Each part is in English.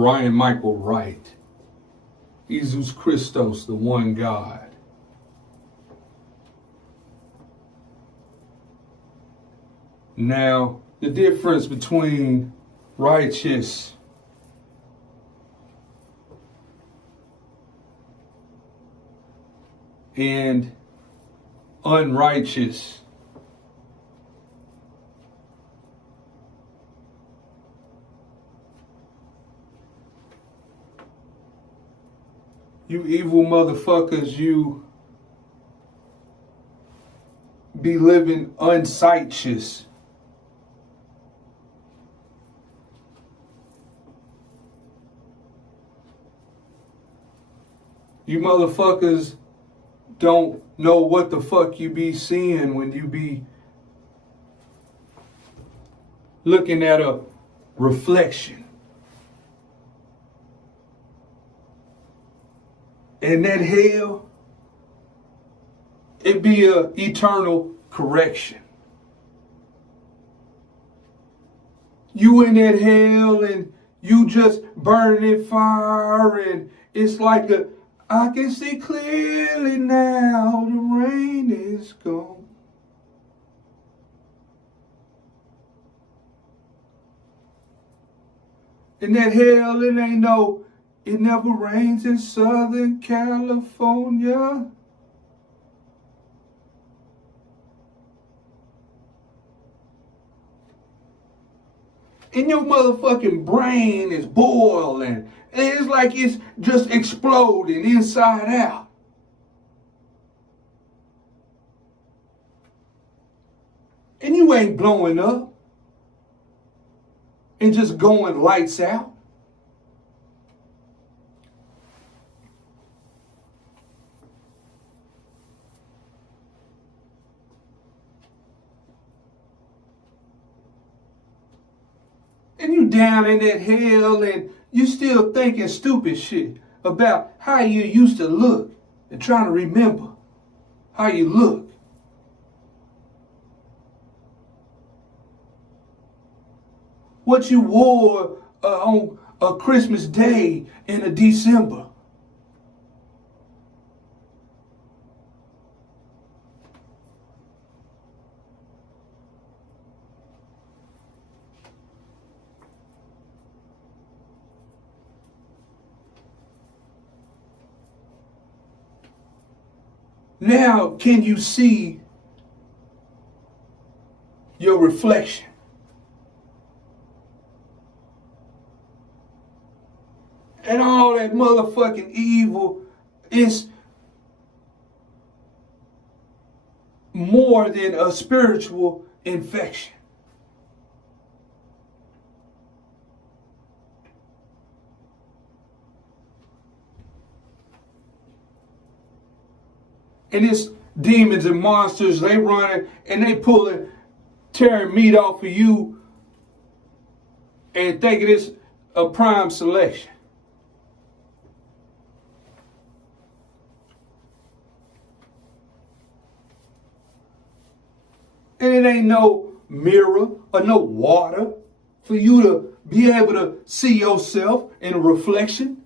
Ryan Michael Wright. IÄSOUS CHRISTÓS, the one God. Now, the difference between righteous and unrighteous you evil motherfuckers, you be living unsighteous. You motherfuckers don't know what the fuck you be seeing when you be looking at a reflection. And that hell, it be a eternal correction. You in that hell and you just burning in fire, and it's like I can see clearly now, the rain is gone. In that hell, it never rains in Southern California. And your motherfucking brain is boiling. And it's like it's just exploding inside out. And you ain't blowing up and just going lights out. And you down in that hell and you still thinking stupid shit about how you used to look and trying to remember how you look. What you wore on a Christmas day in a December. Now, can you see your reflection? And all that motherfucking evil is more than a spiritual infection. And it's demons and monsters, they running and they tearing meat off of you and thinking it's a prime selection. And it ain't no mirror or no water for you to be able to see yourself in a reflection.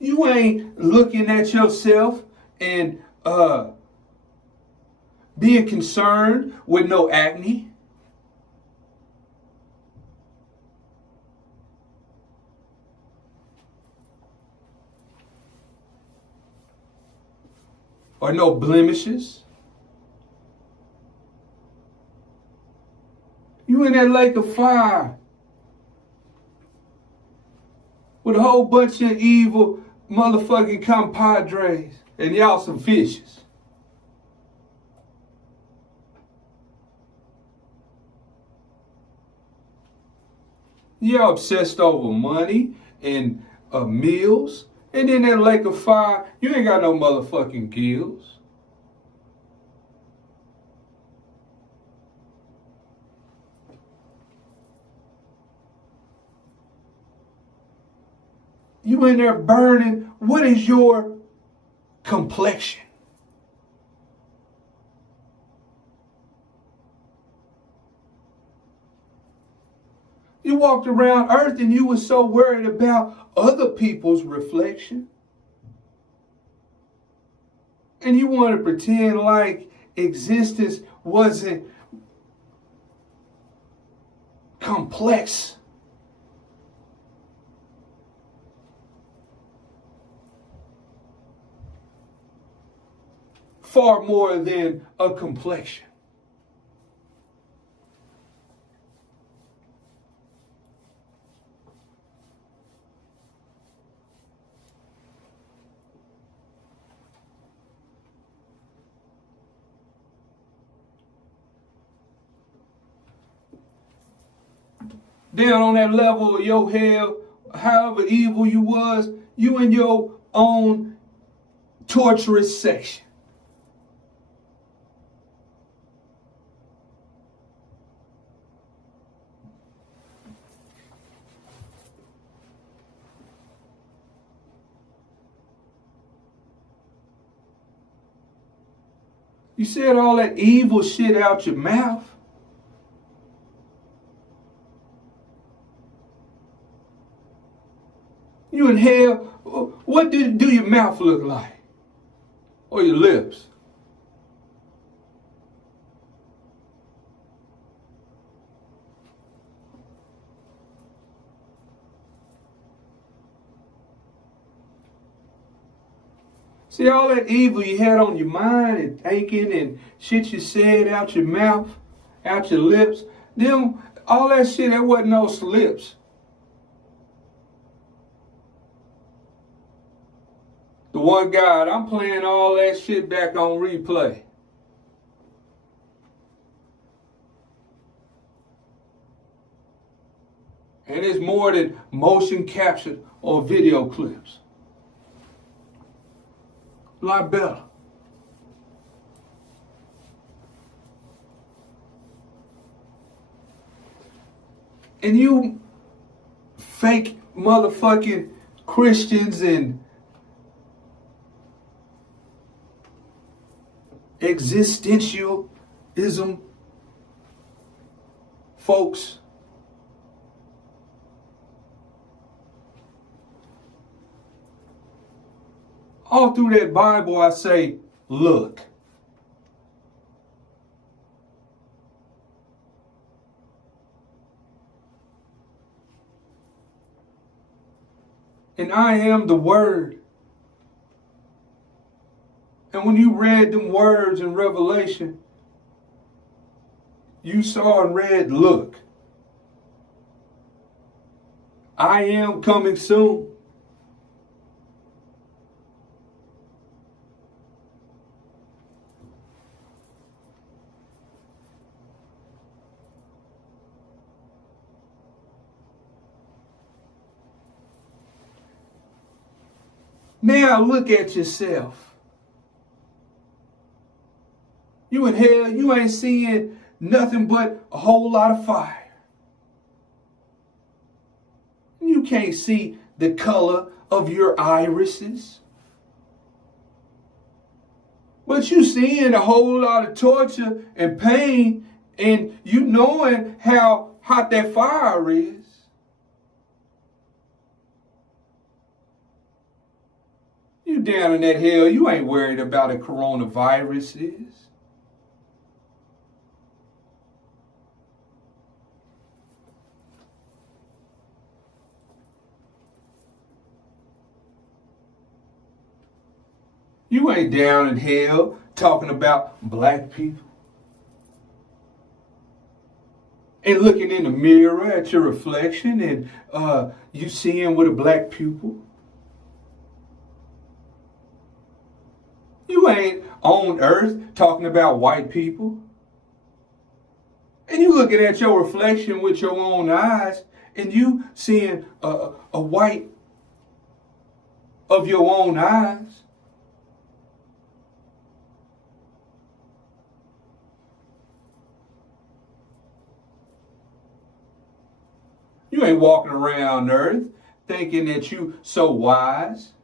You ain't looking at yourself and being concerned with no acne. Or no blemishes. You in that lake of fire with a whole bunch of evil motherfucking compadres, and y'all some fishes. You're obsessed over money and meals, and in that lake of fire, you ain't got no motherfucking gills. You in there burning. What is your complexion. You walked around earth and you were so worried about other people's reflection. And you want to pretend like existence wasn't complex. Far more than a complexion. Down on that level of your hell, however evil you was, you in your own torturous section. You said all that evil shit out your mouth. You in hell, what do your mouth look like? Or your lips? See all that evil you had on your mind and thinking and shit you said out your mouth, out your lips, them, all that shit, that wasn't no slips. The one God, I'm playing all that shit back on replay. And it's more than motion captured or video clips. A lot better. And you fake motherfucking Christians and existentialism folks, all through that Bible I say, look. And I am the Word. And when you read them words in Revelation, you saw and read, look, I am coming soon. Now look at yourself. You in hell, you ain't seeing nothing but a whole lot of fire. You can't see the color of your irises. But you seeing a whole lot of torture and pain, and you knowing how hot that fire is. You down in that hell, you ain't worried about a coronavirus is. You ain't down in hell talking about black people. And looking in the mirror at your reflection and you seeing with a black pupil. You ain't on earth talking about white people. And you looking at your reflection with your own eyes and you seeing a white of your own eyes. You ain't walking around earth thinking that you so wise.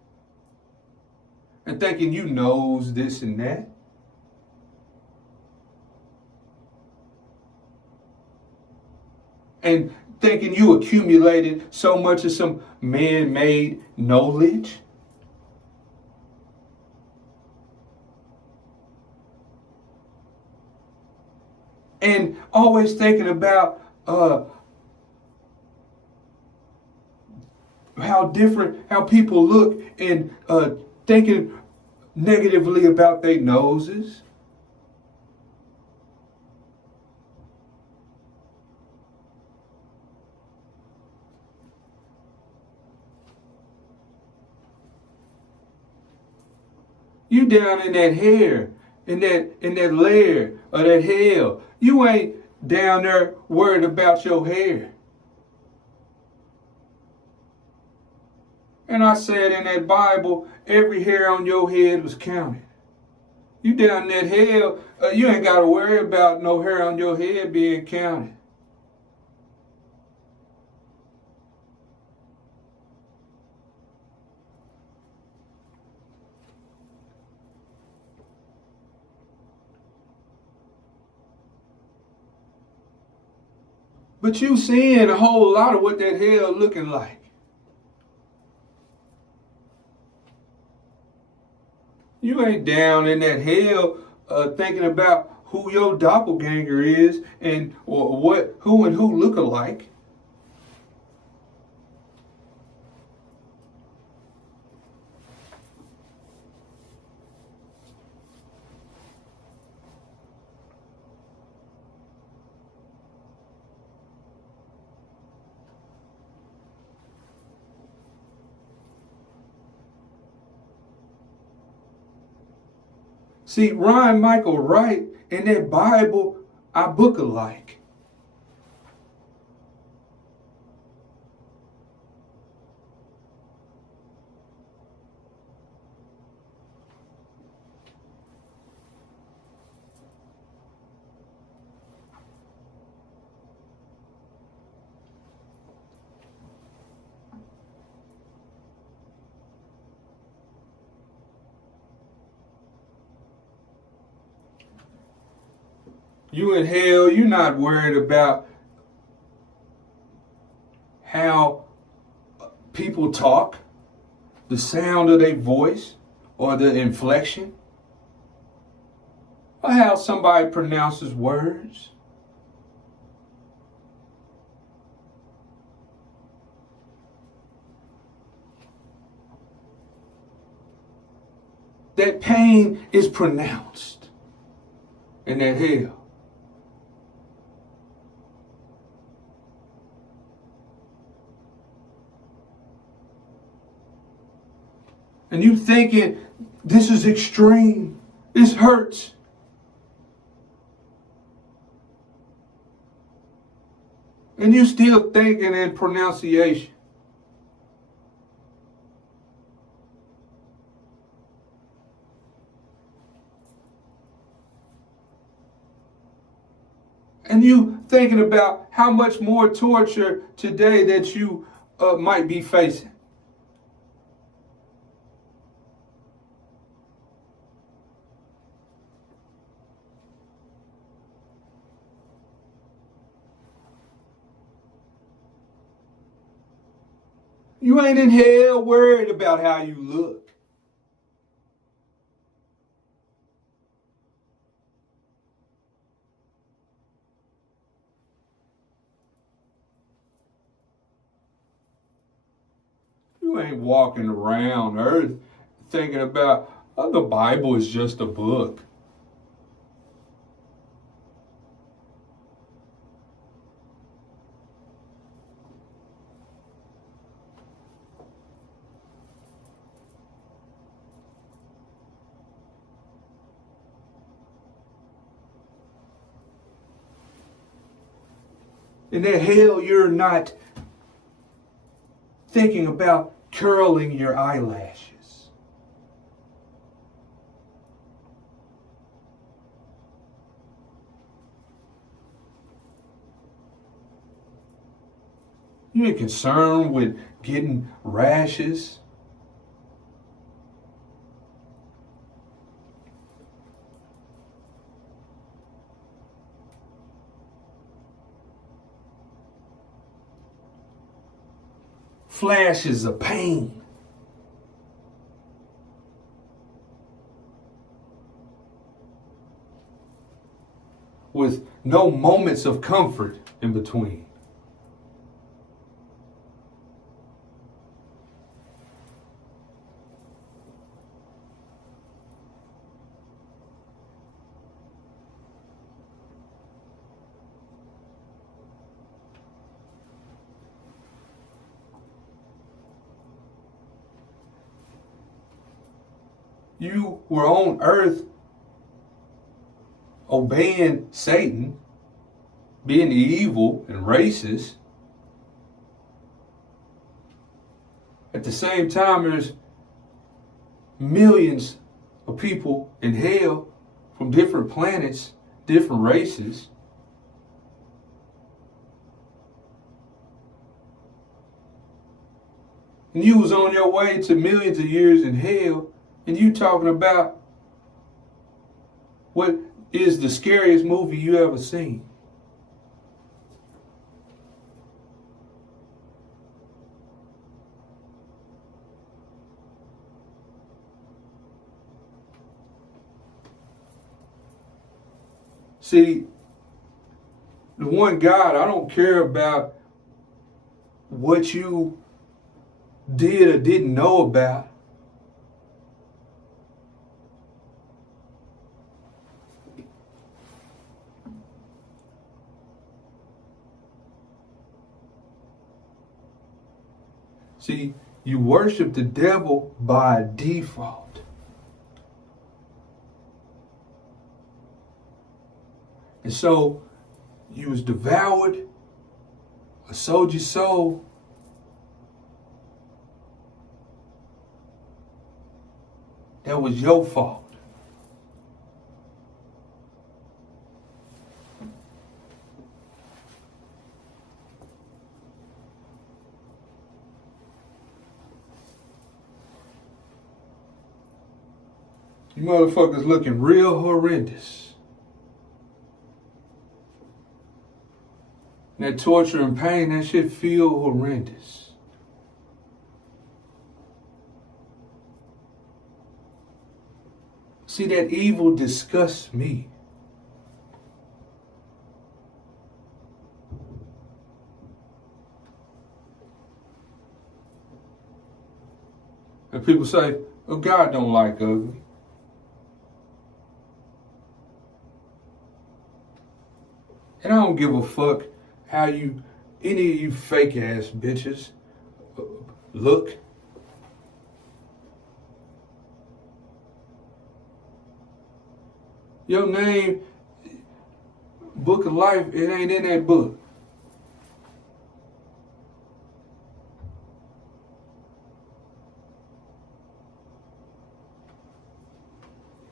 and thinking you knows this and that. And thinking you accumulated so much of some man-made knowledge. And always thinking about how people look, and thinking negatively about their noses. You down in that hair, in that layer of that hell. You ain't down there worried about your hair. And I said in that Bible, every hair on your head was counted. You down in that hell, you ain't got to worry about no hair on your head being counted. But you seeing a whole lot of what that hell looking like. You ain't down in that hell thinking about who your doppelganger is and or who look alike. See, Ryan Michael Wright in that Bible, I book alike. You in hell, you're not worried about how people talk, the sound of their voice, or the inflection, or how somebody pronounces words. That pain is pronounced in that hell. And you thinking, this is extreme. This hurts. And you still thinking in pronunciation. And you thinking about how much more torture today that you might be facing. You ain't in hell worried about how you look. You ain't walking around earth thinking about, oh, the Bible is just a book. In that hell, you're not thinking about curling your eyelashes. You ain't concerned with getting rashes. flashes of pain. With no moments of comfort in between. You were on earth obeying Satan, being evil and racist. At the same time, there's millions of people in hell from different planets, different races. And you was on your way to millions of years in hell, and you talking about what is the scariest movie you ever seen. See, the one God, I don't care about what you did or didn't know about. See, you worship the devil by default. And so you was devoured, or sold your soul. That was your fault. You motherfuckers looking real horrendous. That torture and pain, that shit feel horrendous. See, that evil disgusts me. And people say, oh, God don't like ugly. And I don't give a fuck how any of you fake ass bitches look. Your name, book of life, it ain't in that book.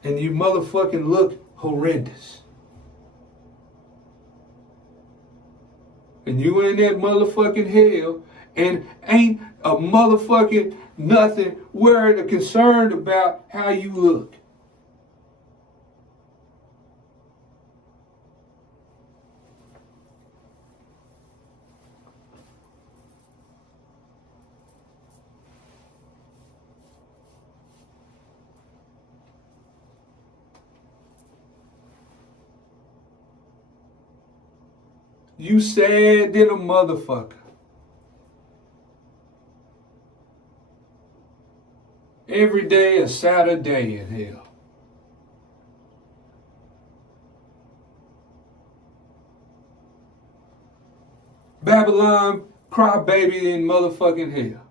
And you motherfucking look horrendous. And you in that motherfucking hell and ain't a motherfucking nothing worried or concerned about how you look. You sad than a motherfucker. Every day a Saturday in hell. Babylon, crybaby in motherfucking hell.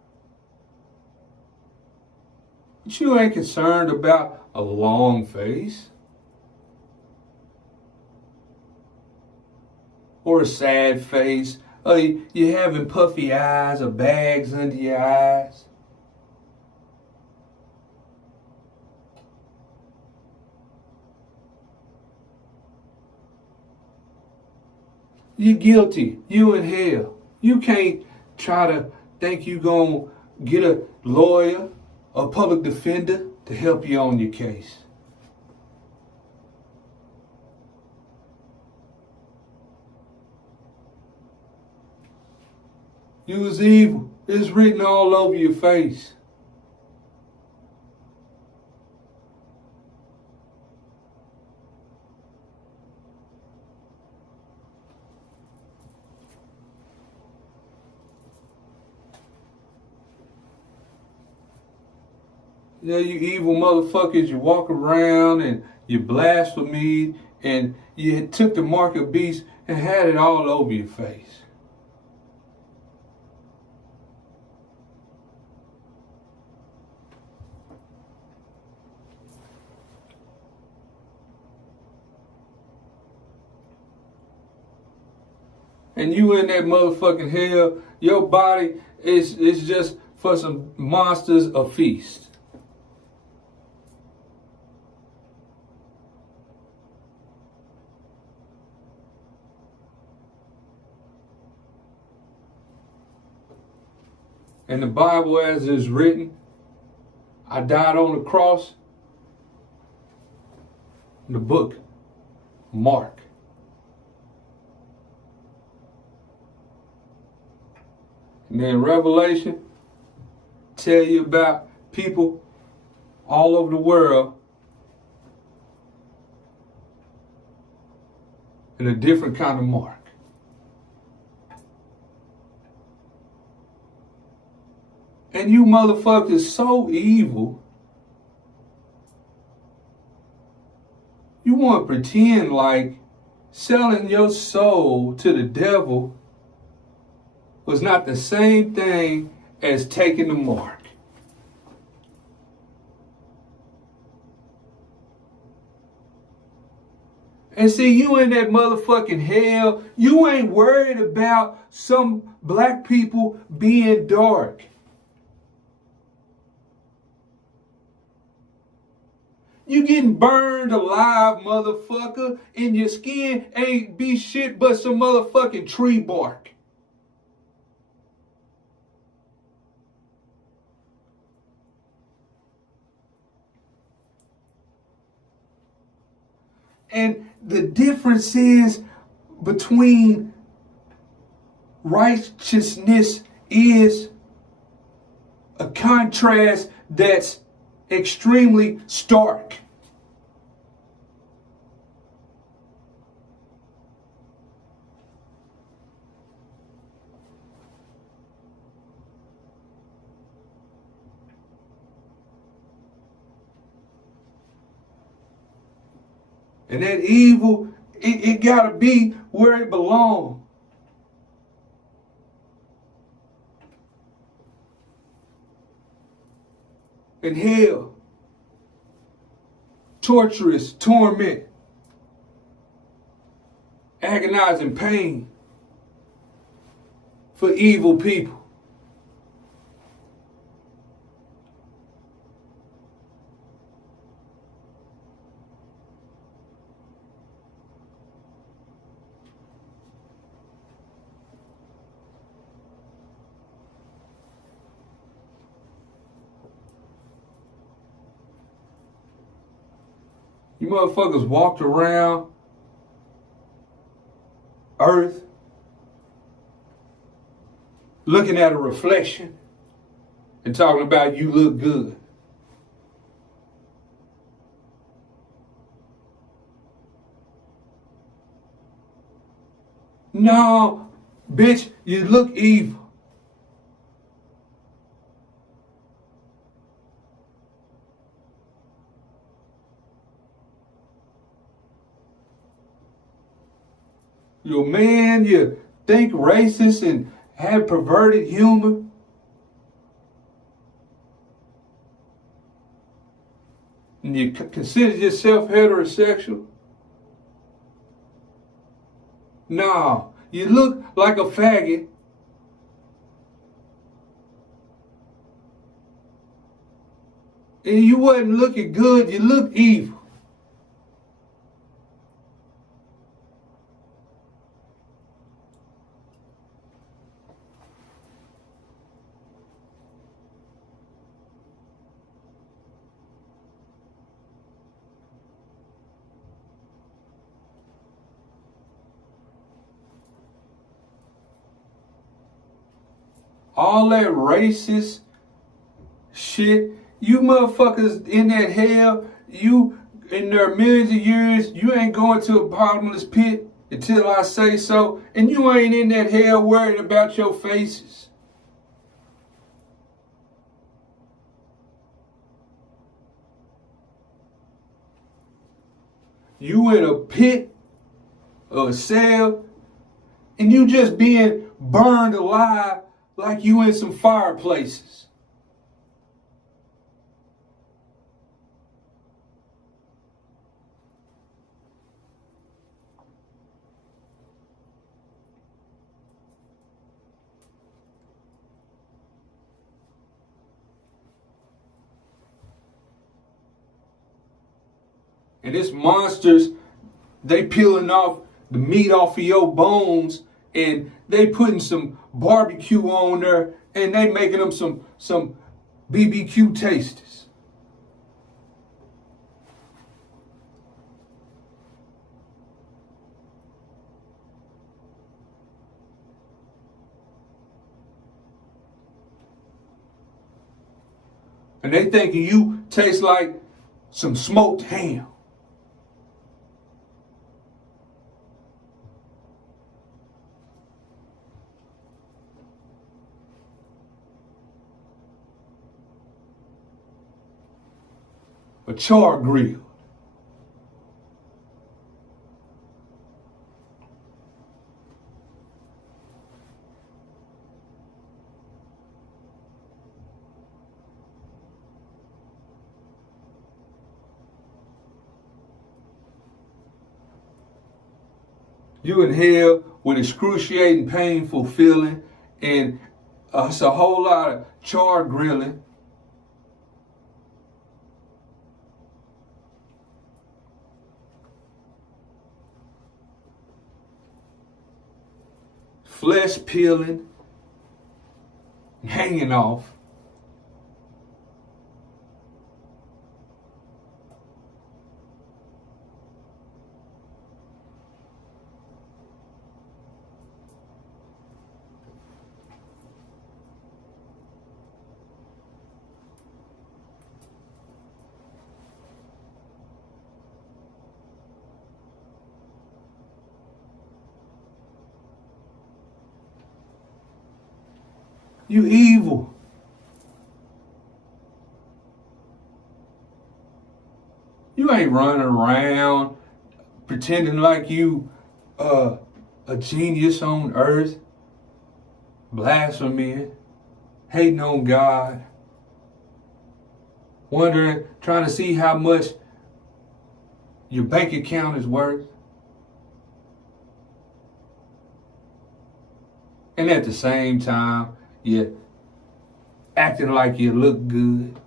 But you ain't concerned about a long face. Or a sad face, or you having puffy eyes or bags under your eyes. You're guilty. You in hell. You can't try to think you gonna get a lawyer or public defender to help you on your case. You was evil. It's written all over your face. Yeah, you evil motherfuckers, you walk around and you blaspheme and you took the mark of the beast and had it all over your face. And you in that motherfucking hell, your body is just for some monsters a feast. And the Bible, as is written, I died on the cross. The book, Mark. And then Revelation tell you about people all over the world in a different kind of mark. And you motherfuckers so evil, you want to pretend like selling your soul to the devil was not the same thing as taking the mark. And see, you in that motherfucking hell, you ain't worried about some black people being dark. You getting burned alive, motherfucker, and your skin ain't be shit but some motherfucking tree bark. And the difference is between righteousness is a contrast that's extremely stark. And that evil, it gotta be where it belongs. In hell, torturous torment, agonizing pain for evil people. You motherfuckers walked around Earth looking at a reflection and talking about you look good. No, bitch, you look evil. You're a man, you think racist and have perverted humor. And you consider yourself heterosexual. No, you look like a faggot. And you wasn't looking good, you look evil. all that racist shit, you motherfuckers in that hell, you in there millions of years, you ain't going to a bottomless pit until I say so, and you ain't in that hell worried about your faces. You in a pit or a cell, and you just being burned alive like you in some fireplaces. And this monsters, they peeling off the meat off of your bones, and they putting some barbecue on there, and they making them some BBQ tasters. And they thinking you taste like some smoked ham. A char grill. You in hell with excruciating, painful feeling, and it's a whole lot of char grilling. Flesh peeling, hanging off. You evil. You ain't running around pretending like you a genius on earth, blaspheming, hating on God, wondering, trying to see how much your bank account is worth. And at the same time, you're acting like you look good.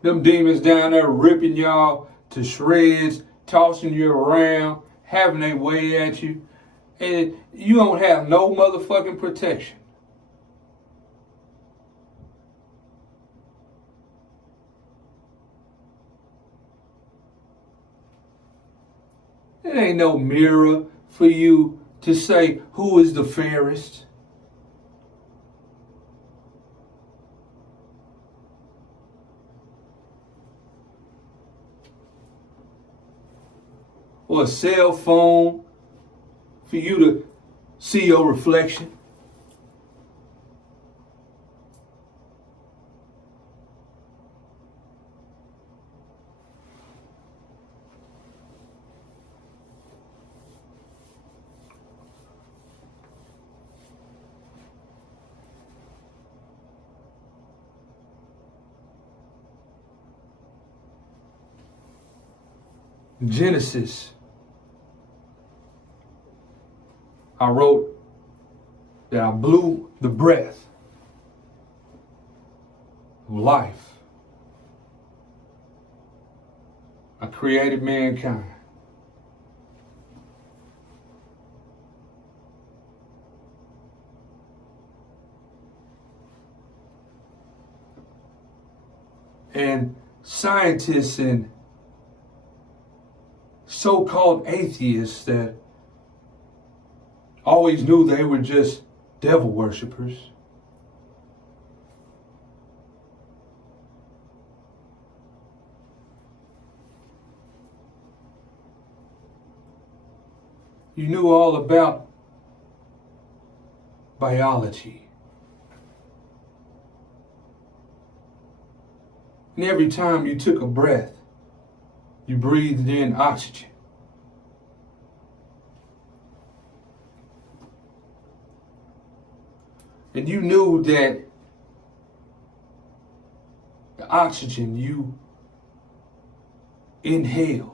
Them demons down there ripping y'all to shreds, tossing you around, having their way at you, and you don't have no motherfucking protection. It ain't no mirror for you to say who is the fairest. Or a cell phone for you to see your reflection. Genesis. I wrote that I blew the breath of life. I created mankind. and scientists and so-called atheists that always knew they were just devil worshipers. You knew all about biology. And every time you took a breath, you breathed in oxygen. And you knew that the oxygen you inhale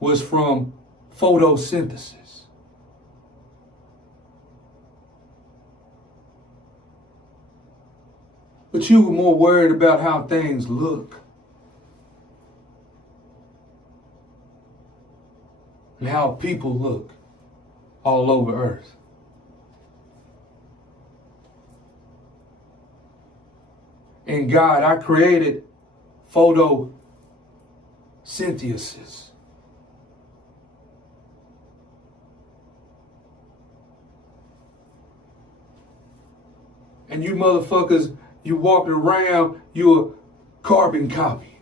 was from photosynthesis. But you were more worried about how things look and how people look all over Earth. And God, I created PHOTO.CYNTHIA.SIS. And you motherfuckers, you walking around, you a carbon copy.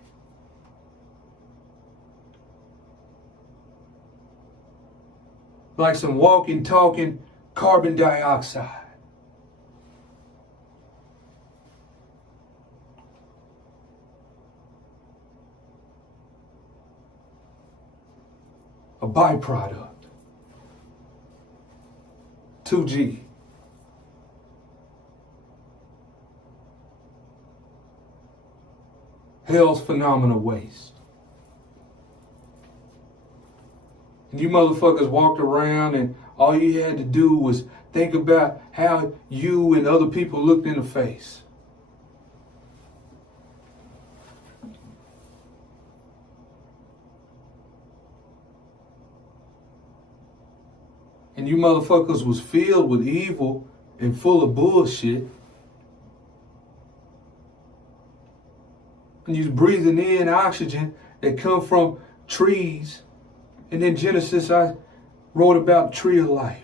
Like some walking, talking carbon dioxide. A byproduct. 2G. Hell's phenomenal waste. And you motherfuckers walked around and all you had to do was think about how you and other people looked in the face. And you motherfuckers was filled with evil and full of bullshit. And you was breathing in oxygen that come from trees. And in Genesis, I wrote about tree of life.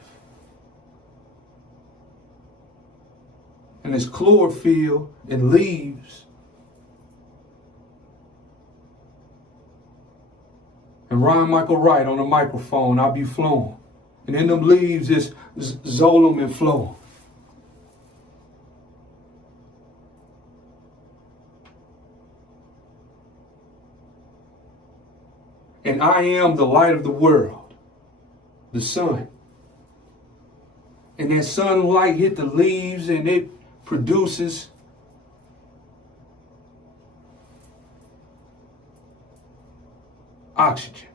And there's chlorophyll and leaves. And Ryan Michael Wright on the microphone, I'll be flowing. And in them leaves is xylem and phloem. And I am the light of the world, the sun. And that sunlight hit the leaves and it produces oxygen.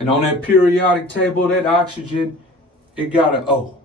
And on that periodic table, that oxygen, it got an O.